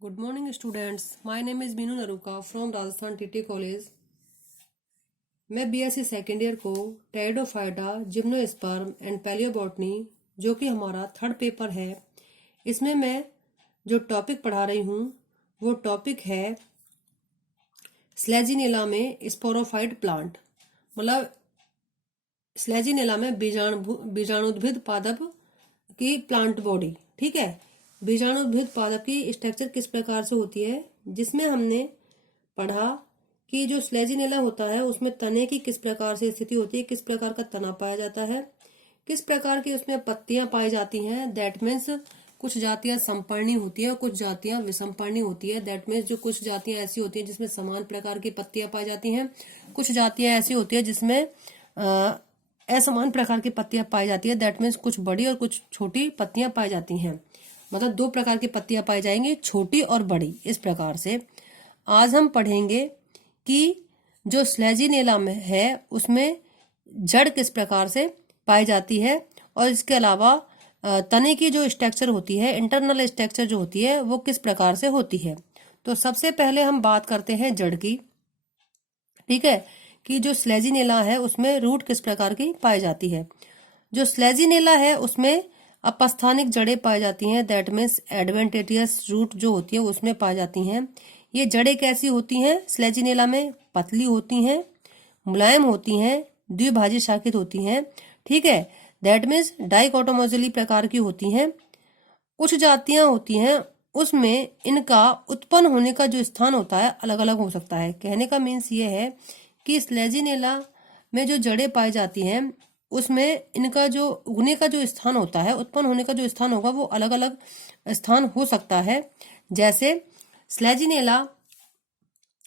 Good morning, students. My name is Meenu Naruka from Rajasthan TT College. मैं BSc second year को pteridophyta, gymnosperm and palaeobotany, जो कि हमारा third paper है, इसमें मैं जो टॉपिक पढ़ा रही हूँ वो टॉपिक है स्लेजिनेला में स्पोरोफाइट प्लांट। मतलब स्लेजिनेला में बीजाणुद्भिद पादप की प्लांट बॉडी। ठीक है, बीजाणुद्भिद पादप की स्ट्रक्चर किस प्रकार से होती है, जिसमें हमने पढ़ा कि जो स्लेजिनेला होता है उसमें तने की किस प्रकार से स्थिति होती है, किस प्रकार का तना पाया जाता है, किस प्रकार की उसमें पत्तियां पाई जाती हैं। दैट मीन्स कुछ जातियां समपर्णी होती है और कुछ जातियां विषमपर्णी होती है। दैट मीन्स जो कुछ जातियां ऐसी होती हैं जिसमें समान प्रकार की पत्तियां पाई जाती हैं, कुछ जातियां ऐसी होती है जिसमें असमान प्रकार की पत्तियां पाई जाती है। दैट मीन्स कुछ बड़ी और कुछ छोटी पत्तियां पाई जाती हैं। मतलब दो प्रकार की पत्तियां पाई जाएंगी, छोटी और बड़ी। इस प्रकार से आज हम पढ़ेंगे कि जो स्लेजिनेला में है उसमें जड़ किस प्रकार से पाई जाती है, और इसके अलावा तने की जो स्ट्रक्चर होती है, इंटरनल स्ट्रक्चर जो होती है, वो किस प्रकार से होती है। तो सबसे पहले हम बात करते हैं जड़ की। ठीक है, कि जो स्लेजिनेला है उसमें रूट किस प्रकार की पाई जाती है। जो स्लेजिनेला है उसमें अपस्थानिक जड़ें पाई जाती हैं। दैट मीन्स एडवेंटेटियस रूट जो होती है उसमें पाई जाती हैं। ये जड़ें कैसी होती हैं स्लेजिनेला में? पतली होती हैं, मुलायम होती हैं, द्विभाजित शाखित होती हैं। ठीक है, दैट मीन्स डाइकोटोमोजली प्रकार की होती हैं। कुछ जातियां होती हैं उसमें इनका उत्पन्न होने का जो स्थान होता है अलग अलग हो सकता है। कहने का मीन्स ये है कि स्लेजिनेला में जो जड़ें पाई जाती हैं उसमें इनका जो उगने का जो स्थान होता है, उत्पन्न होने का जो स्थान होगा, वो अलग अलग स्थान हो सकता है। जैसे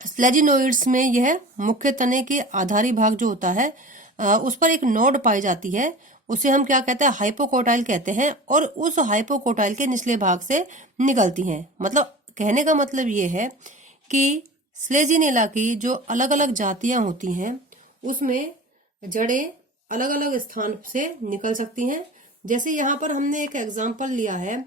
स्लेजिनोइड्स में यह मुख्य तने के आधारी भाग जो होता है उस पर एक नोड पाई जाती है। उसे हम क्या कहते हैं? हाइपोकोटाइल कहते हैं। और उस हाइपोकोटाइल के निचले भाग से निकलती हैं। मतलब कहने का मतलब ये है कि स्लेजिनेला की जो अलग अलग जातियां होती हैं उसमें जड़ें अलग अलग स्थान से निकल सकती हैं। जैसे यहाँ पर हमने एक एग्जाम्पल लिया है,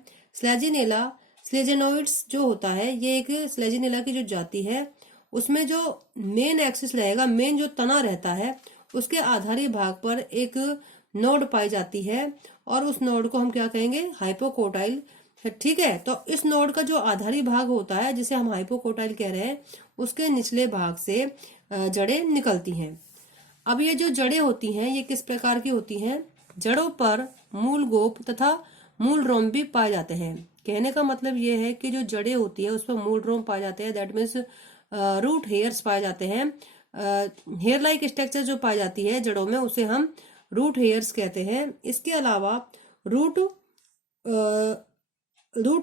स्लेजिनोइड्स जो होता है, ये एक स्लेजिनेला की जो जाति है उसमें जो मेन एक्सिस रहेगा, मेन जो तना रहता है, उसके आधारी भाग पर एक नोड पाई जाती है और उस नोड को हम क्या कहेंगे? हाइपोकोटाइल। ठीक है, तो इस नोड का जो आधारी भाग होता है जिसे हम हाइपोकोटाइल कह रहे हैं, उसके निचले भाग से जड़ें निकलती हैं। अब ये जो जड़ें होती हैं ये किस प्रकार की होती हैं? जड़ों पर मूल गोप तथा मूल रोम भी पाए जाते हैं। कहने का मतलब ये है कि जो जड़ें होती है उस पर मूल रोम पाए जाते हैं। दैट मीन्स रूट हेयर्स पाए जाते हैं। हेयर लाइक स्ट्रक्चर जो पाई जाती है जड़ों में उसे हम रूट हेयर्स कहते हैं। इसके अलावा रूट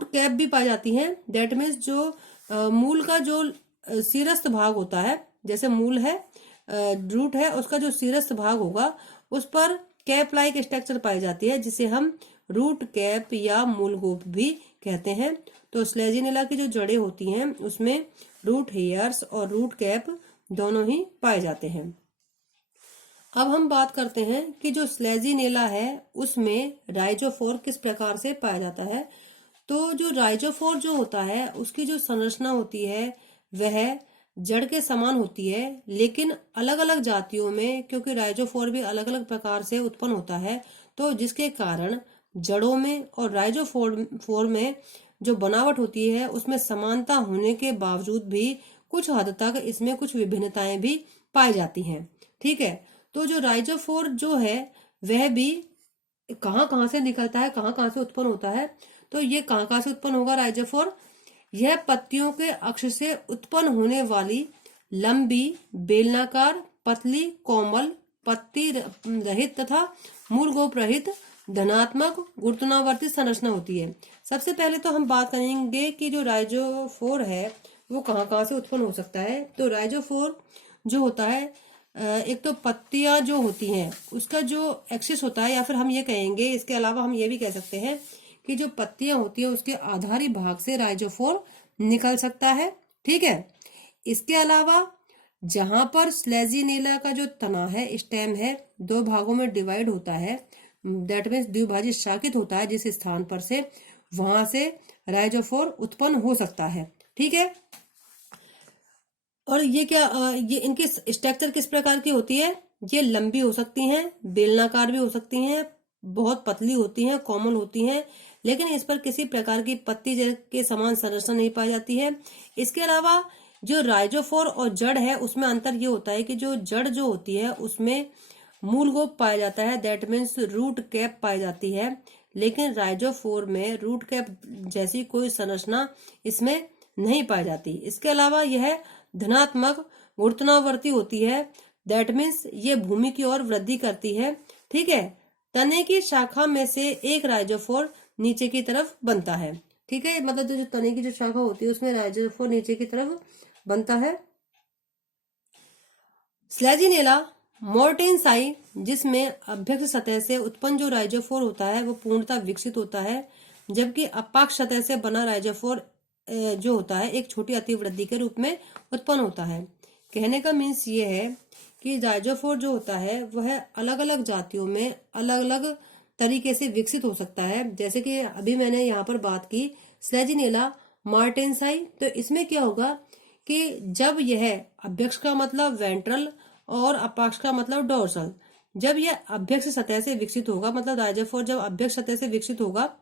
कैप भी पाई जाती हैं। दैट मीन्स जो मूल का जो शीर्षस्थ भाग होता है, जैसे मूल है, रूट है, उसका जो शीर्षस्थ भाग होगा उस पर कैप लाइक स्ट्रक्चर पाई जाती है जिसे हम रूट कैप या मूल गोप भी कहते हैं। तो स्लेजिनेला की जो जड़ें होती हैं उसमें रूट हेयर्स और रूट कैप दोनों ही पाए जाते हैं। अब हम बात करते हैं कि जो स्लेजिनेला है उसमें राइजोफोर किस प्रकार से पाया जाता है। तो जो राइजोफोर जो होता है उसकी जो संरचना होती है वह जड़ के समान होती है, लेकिन अलग अलग जातियों में, क्योंकि राइजोफोर भी अलग अलग प्रकार से उत्पन्न होता है, तो जिसके कारण जड़ों में और राइजोफोर में जो बनावट होती है उसमें समानता होने के बावजूद भी कुछ हद तक इसमें कुछ विभिन्नताएं भी पाई जाती हैं। ठीक है, तो जो राइजोफोर जो है वह भी कहाँ से निकलता है, कहाँ से उत्पन्न होता है। तो ये कहाँ से उत्पन्न होगा राइजोफोर? यह पत्तियों के अक्ष से उत्पन्न होने वाली लंबी, बेलनाकार, पतली, कोमल, पत्ती रहित तथा मूल गोप रहित धनात्मक गुरुत्वाकर्षण संरचना होती है। सबसे पहले तो हम बात करेंगे कि जो राइजोफोर है वो कहाँ से उत्पन्न हो सकता है। तो राइजोफोर जो होता है, एक तो पत्तियां जो होती हैं उसका जो एक्सिस होता है, या फिर हम ये कहेंगे, इसके अलावा हम ये भी कह सकते हैं कि जो पत्तियां होती है उसके आधारी भाग से राइजोफोर निकल सकता है। ठीक है, इसके अलावा जहां पर स्लेजिनेला का जो तना है, स्टेम है, दो भागों में डिवाइड होता है, दैट मीन्स द्विभाजित शाखित होता है, जिस स्थान पर से वहां से राइजोफोर उत्पन्न हो सकता है। ठीक है, और ये क्या ये इनकी स्ट्रक्चर किस प्रकार की होती है? ये लंबी हो सकती हैं, बेलनाकार भी हो सकती हैं, बहुत पतली होती हैं, कॉमन होती हैं, लेकिन इस पर किसी प्रकार की पत्ती के समान संरचना नहीं पाई जाती है। इसके अलावा जो राइजोफोर और जड़ है उसमें अंतर ये होता है कि जो जड़ जो होती है उसमें मूलगोप पाया जाता है, दैट मीन्स रूट कैप पाई जाती है, लेकिन राइजोफोर में रूट कैप जैसी कोई संरचना इसमें नहीं पाई जाती। इसके अलावा यह धनात्मक घूर्णनावर्ती होती है, दैट मीन्स ये भूमि की ओर वृद्धि करती है। ठीक है, तने की शाखा में से एक राइजोफोर नीचे की तरफ बनता है। ठीक है, मतलब जो तने की जो शाखा होती है उसमें राइजोफोर नीचे की तरफ बनता है। स्लेजिनेला मोर्टेंसाई, जिसमें अभ्यक्ष सतह से उत्पन्न जो राइजोफोर होता है वो पूर्णतः विकसित होता है, जबकि अपाक्ष सतह से बना राइजोफोर जो होता है एक छोटी अतिवृद्धि के रूप में उत्पन्न होता है। कहने का मीन्स ये है कि राइजोफोर जो होता है वह अलग अलग जातियों में अलग अलग तरीके से विकसित हो सकता है। जैसे कि अभी मैंने यहाँ पर बात की स्लेजिनेला मार्टेंसाई, तो इसमें क्या होगा कि जब यह अभ्यक्ष का मतलब वेंट्रल और अपाक्ष का मतलब डोर्सल, जब यह अभ्यक्ष सतह से विकसित होगा, मतलब राइजोफोर जब अभ्यक्ष सतह से विकसित होगा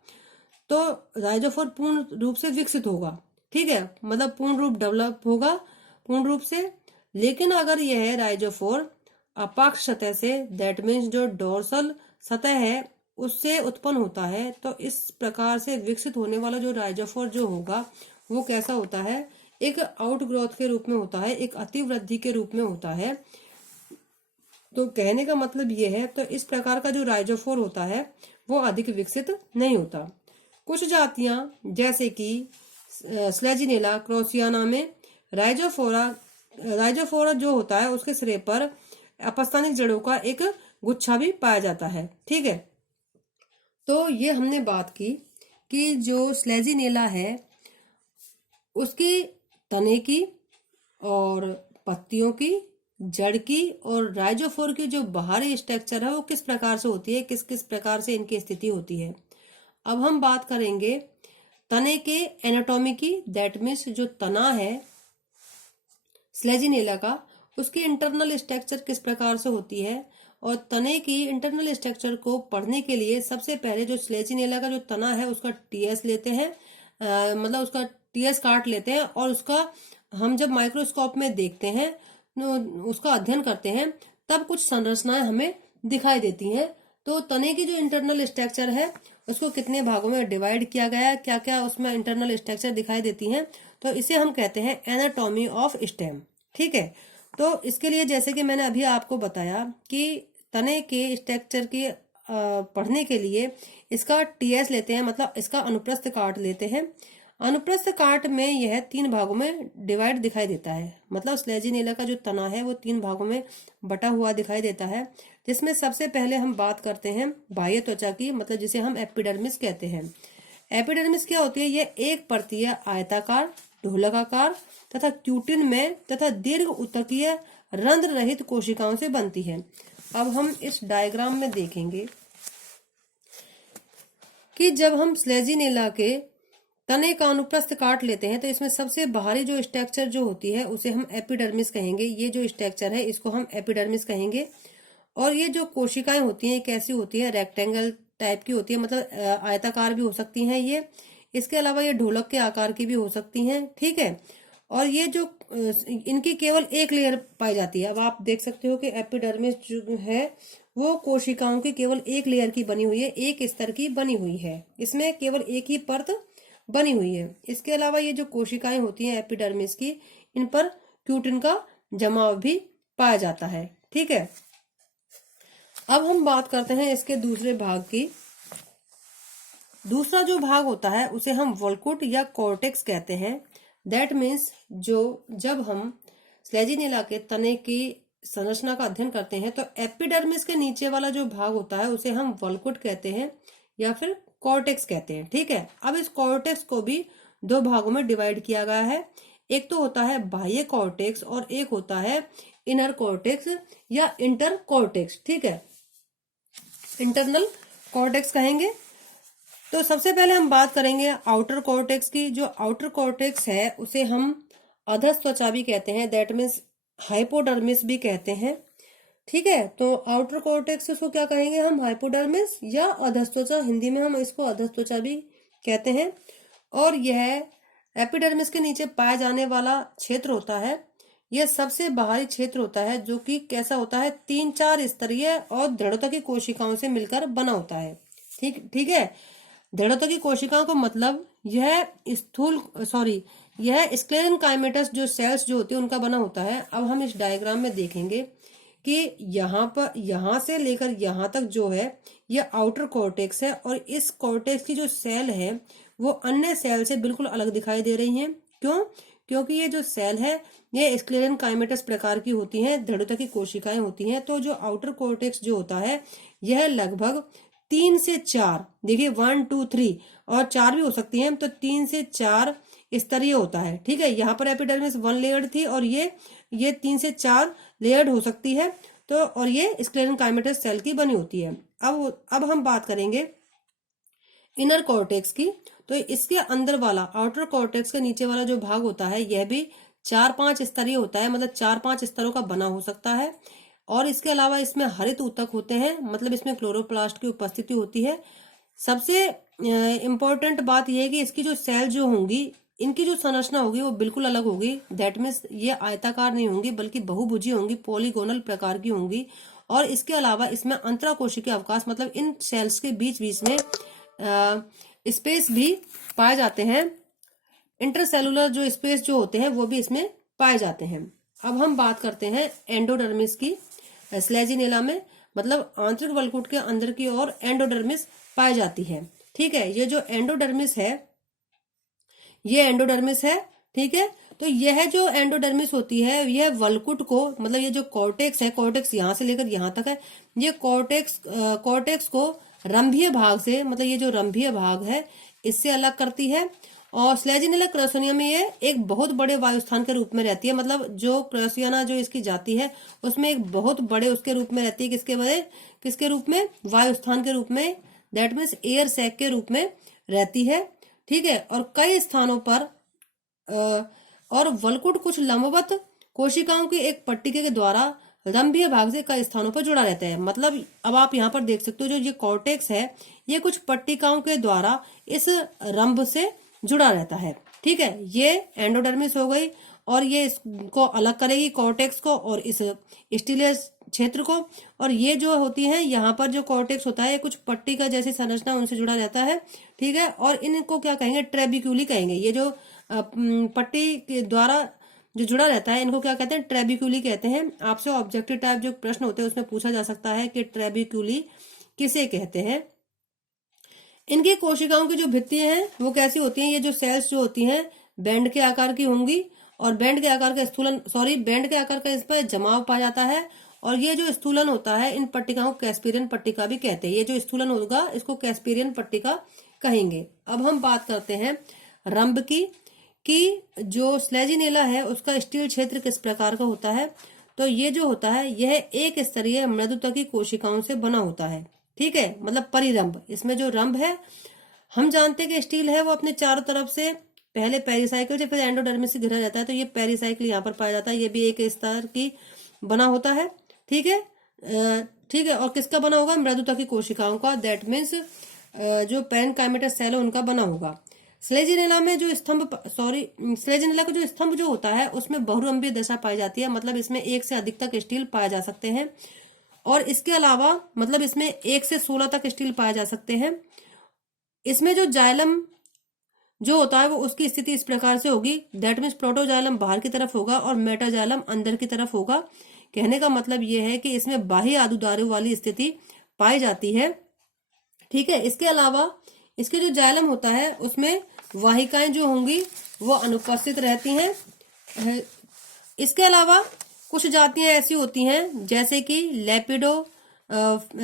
तो राइजोफोर पूर्ण रूप से विकसित होगा। ठीक है, मतलब पूर्ण रूप डेवलप होगा पूर्ण रूप से। लेकिन अगर यह राइजोफोर अपाक्ष सतह से, दैट मीन्स जो डोर्सल सतह है उससे उत्पन्न होता है, तो इस प्रकार से विकसित होने वाला जो राइजोफोर जो होगा वो कैसा होता है? एक आउटग्रोथ के रूप में होता है, एक अतिवृद्धि के रूप में होता है। तो कहने का मतलब ये है, तो इस प्रकार का जो राइजोफोर होता है वो अधिक विकसित नहीं होता। कुछ जातियां जैसे कि स्लेजिनेला क्रॉसियाना में राइजोफोरा जो होता है उसके सिरे पर अपस्थानिक जड़ों का एक गुच्छा भी पाया जाता है। ठीक है, तो ये हमने बात की कि जो स्लेजिनेला है उसकी तने की और पत्तियों की, जड़ की और राइजोफोर की जो बाहरी स्ट्रक्चर है वो किस प्रकार से होती है, किस किस प्रकार से इनकी स्थिति होती है। अब हम बात करेंगे तने के एनाटॉमी की, दैट मीन्स जो तना है स्लेजिनेला का उसकी इंटरनल स्ट्रक्चर किस प्रकार से होती है। और तने की इंटरनल स्ट्रक्चर को पढ़ने के लिए सबसे पहले जो स्लेजिनेला का जो तना है उसका टीएस लेते हैं, मतलब उसका टीएस काट लेते हैं और उसका हम जब माइक्रोस्कोप में देखते हैं उसका अध्ययन करते हैं तब कुछ संरचनाएं हमें दिखाई देती हैं। तो तने की जो इंटरनल स्ट्रक्चर है उसको कितने भागों में डिवाइड किया गया है, क्या क्या उसमें इंटरनल स्ट्रक्चर दिखाई देती हैं, तो इसे हम कहते हैं एनाटॉमी ऑफ स्टेम। ठीक है, तो इसके लिए जैसे कि मैंने अभी आपको बताया कि तने के स्ट्रक्चर के पढ़ने के लिए इसका टीएस लेते हैं, मतलब इसका अनुप्रस्थ काट लेते हैं। अनुप्रस्थ काट में यह 3 भागों में डिवाइड दिखाई देता है, मतलब स्लेजिनेला का जो तना है वो 3 भागों में बटा हुआ दिखाई देता है, जिसमें सबसे पहले हम बात करते हैं बाह्य त्वचा की, मतलब जिसे हम एपिडर्मिस कहते हैं। एपिडर्मिस क्या होती है? यह एक परतीय आयताकार, ढोलकाकार तथा क्यूटिन में तथा दीर्घ ऊतकीय रंध्र रहित कोशिकाओं से बनती है। अब हम इस डायग्राम में देखेंगे कि जब हम स्लेजिनेला के तने का अनुप्रस्थ काट लेते हैं तो इसमें सबसे बाहरी जो स्ट्रक्चर जो होती है उसे हम एपिडर्मिस कहेंगे। ये जो स्ट्रक्चर है इसको हम एपिडर्मिस कहेंगे। और ये जो कोशिकाएं होती हैं कैसी होती है? रेक्टेंगल टाइप की होती है, मतलब आयताकार भी हो सकती हैं ये। इसके अलावा ये ढोलक के आकार की भी हो सकती हैं। ठीक है, और ये जो इनकी केवल एक लेयर पाई जाती है। अब आप देख सकते हो कि एपिडर्मिस जो है वो कोशिकाओं की केवल एक लेयर की बनी हुई है, एक स्तर की बनी हुई है, इसमें केवल एक ही परत बनी हुई है। इसके अलावा ये जो कोशिकाएं होती हैं एपिडर्मिस की, इन पर क्यूटिन का जमाव भी पाया जाता है। ठीक है, अब हम बात करते हैं इसके दूसरे भाग की। दूसरा जो भाग होता है उसे हम वोल्कुट या कॉर्टेक्स कहते हैं। दैट मीन्स जब हम स्लेजिनेला के तने की संरचना का अध्ययन करते हैं तो एपिडर्मिस के नीचे वाला जो भाग होता है उसे हम वोल्कुट कहते हैं या फिर कॉर्टेक्स कहते हैं। ठीक है, अब इस कॉर्टेक्स को भी 2 भागों में डिवाइड किया गया है। एक तो होता है बाह्य कॉर्टेक्स और एक होता है इनर कॉर्टेक्स या इंटर कॉर्टेक्स। ठीक है, इंटरनल कॉर्टेक्स कहेंगे। तो सबसे पहले हम बात करेंगे आउटर कॉर्टेक्स की। जो आउटर कॉर्टेक्स है उसे हम अधस त्वचा भी कहते हैं, दैट मीन्स हाइपोडर्मिस भी कहते हैं। ठीक है, तो आउटर कॉर्टेक्स उसको क्या कहेंगे हम, हाइपोडर्मिस या अधस त्वचा, हिंदी में हम इसको अधस त्वचा भी कहते हैं। और यह एपिडर्मिस के नीचे पाया जाने वाला क्षेत्र होता है। यह सबसे बाहरी क्षेत्र होता है जो कि कैसा होता है, 3-4 स्तरीय और दृढ़ता की कोशिकाओं से मिलकर बना होता है। ठीक है, दृढ़ता की कोशिकाओं का मतलब यह यह स्क्लेरेनकाइमेटस जो सेल्स जो होती है उनका बना होता है। अब हम इस डायग्राम में देखेंगे कि यहाँ से लेकर यहाँ तक जो है यह आउटर कॉर्टेक्स है, और इस कॉर्टेक्स की जो सेल है वो अन्य सेल से बिल्कुल अलग दिखाई दे रही हैं। क्यों? क्योंकि ये जो सेल है ये स्क्लेरेनकाइमेटस प्रकार की होती हैं, दृढ़ता की कोशिकाएं होती हैं। तो जो आउटर कॉर्टेक्स जो होता है यह लगभग 3 से 4, देखिए 1, 2, 3 और 4 भी हो सकती हैं, तो 3 से 4 स्तरीय होता है। ठीक है, यहाँ पर एपिडर्मिस 1 लेयर्ड थी और ये 3 से 4 लेयर्ड हो सकती है। तो और ये स्क्लेरेनकाइमेटस सेल की बनी होती है। अब हम बात करेंगे इनर कॉर्टेक्स की। तो इसके अंदर वाला आउटर कॉर्टेक्स के नीचे वाला जो भाग होता है यह भी 4-5 स्तरीय होता है, मतलब 4-5 स्तरों का बना हो सकता है। और इसके अलावा इसमें हरित ऊतक होते हैं, मतलब इसमें क्लोरोप्लास्ट की उपस्थिति होती है। सबसे इम्पोर्टेंट बात यह है कि इसकी जो सेल जो होंगी इनकी जो संरचना होगी वो बिल्कुल अलग होगी। दैट मीन्स ये आयताकार नहीं होंगी बल्कि बहुभुजी होंगी, पॉलीगोनल प्रकार की होंगी। और इसके अलावा इसमें अंतराकोशिकीय अवकाश, मतलब इन सेल्स के बीच बीच में स्पेस भी पाए जाते हैं। इंटरसेलुलर जो स्पेस जो होते हैं वो भी इसमें पाए जाते हैं। अब हम बात करते हैं एंडोडर्मिस की। स्लेजिनेला में मतलब आंतरिक वलकुट के अंदर की ओर एंडोडर्मिस पाई जाती है। ठीक है, ये जो एंडोडर्मिस है ये एंडोडर्मिस है। ठीक है, तो यह जो एंडोडर्मिस होती है यह वलकुट को, मतलब ये जो कॉर्टेक्स है, कॉर्टेक्स यहाँ से लेकर यहाँ तक है, ये कॉर्टेक्स को रंभीय भाग से, मतलब ये जो रंभीय भाग है इससे अलग करती है। और स्लेजिनेला क्रॉसोनिया में ये एक बहुत बड़े वायुस्थान के रूप में रहती है, मतलब जो क्रॉसियाना जो इसकी जाति है उसमें एक बहुत बड़े उसके रूप में रहती है। किसके रूप में? वायुस्थान के रूप में, दैट मीन्स एयर सैक के रूप में रहती है। ठीक है, और कई स्थानों पर और वलकुट कुछ लंबवत कोशिकाओं की एक पट्टिका के द्वारा रंभीय भाग से कई स्थानों पर जुड़ा रहता है। मतलब अब आप यहाँ पर देख सकते हो जो ये कॉर्टेक्स है ये कुछ पट्टिकाओं के द्वारा इस रंभ से जुड़ा रहता है। ठीक है, ये एंडोडर्मिस हो गई और ये इसको अलग करेगी कॉर्टेक्स को और इस स्टीलियर क्षेत्र को। और ये जो होती है यहाँ पर जो कॉर्टेक्स होता है ये कुछ पट्टिका जैसी संरचना उनसे जुड़ा रहता है। ठीक है, और इनको क्या कहेंगे? ट्रेबिक्यूली कहेंगे। ये जो पट्टी के द्वारा जो जुड़ा रहता है इनको क्या कहते हैं? ट्रेबिक्यूली कहते हैं। आपसे ऑब्जेक्टिव टाइप जो प्रश्न होते हैं उसमें पूछा जा सकता है कि ट्रेबिक्यूली किसे कहते हैं। इनकी कोशिकाओं की जो भित्तियां हैं वो कैसी होती हैं? ये जो सेल्स जो होती हैं बैंड के आकार की होंगी और बैंड के आकार का इस पर जमाव पाया जाता है। और ये जो स्थूलन होता है इन पट्टिकाओं को कैस्पेरियन पट्टिका भी कहते हैं। ये जो स्थूलन होगा इसको कैस्पेरियन पट्टिका कहेंगे। अब हम बात करते हैं रंभ की कि जो स्लेजिनेला है उसका स्टील क्षेत्र किस प्रकार का होता है। तो ये जो होता है यह एक स्तरीय मृदुता की कोशिकाओं से बना होता है। ठीक है, मतलब परिरंभ। इसमें जो रंभ है हम जानते हैं कि स्टील है वो अपने चारों तरफ से पहले पेरिसाइकिल से फिर एंडोडर्मिस से घिरा रहता है। तो ये पेरिसाइकिल यहाँ पर पाया जाता है, ये भी एक स्तर की बना होता है। ठीक है, और किसका बना होगा? मृदुता की कोशिकाओं का, दैट मीन्स जो पैरेन्काइमेटस सेल है उनका बना होगा। स्लेजिनेला का जो स्तंभ जो होता है उसमें बहुरंभीय दशा पाई जाती है, मतलब इसमें 1 से अधिक तक स्टील पाए जा सकते हैं। और इसके अलावा मतलब इसमें 1 से 16 तक स्टील पाए जा सकते हैं। इसमें जो जाइलम जो होता है वो उसकी स्थिति इस प्रकार से होगी, दैट मीन्स प्रोटोजाइलम बाहर की तरफ होगा और मेटाजाइलम अंदर की तरफ होगा। कहने का मतलब ये है कि इसमें बाह्य आदुदारों वाली स्थिति पाई जाती है। ठीक है, इसके अलावा इसके जो जाइलम होता है उसमें वाहिकाएं जो होंगी वो अनुपस्थित रहती हैं। इसके अलावा कुछ जातियां ऐसी होती हैं जैसे कि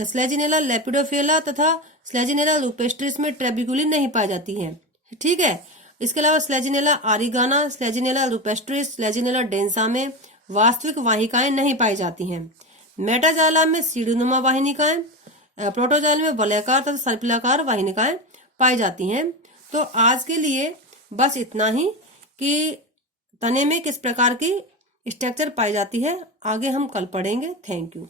स्लेजिनेला लेपिडोफिला तथा स्लेजिनेला रुपेस्ट्रिस में ट्रेबिक्यूली नहीं पाई जाती हैं। ठीक है, इसके अलावा स्लेजिनेला आरिगाना, स्लेजिनेला रुपेस्ट्रिस, स्लेजिनेला डेंसा में वास्तविक वाहिकाएं नहीं पाई जाती हैं। मेटाजाइलम में सीढ़ीनुमा वाहिनिकाएं, प्रोटोजाइलम में वलयाकार तथा सर्पिलाकार वाहिनिकाएं पाई जाती हैं। तो आज के लिए बस इतना ही कि तने में किस प्रकार की स्ट्रक्चर पाई जाती है, आगे हम कल पढ़ेंगे। Thank you.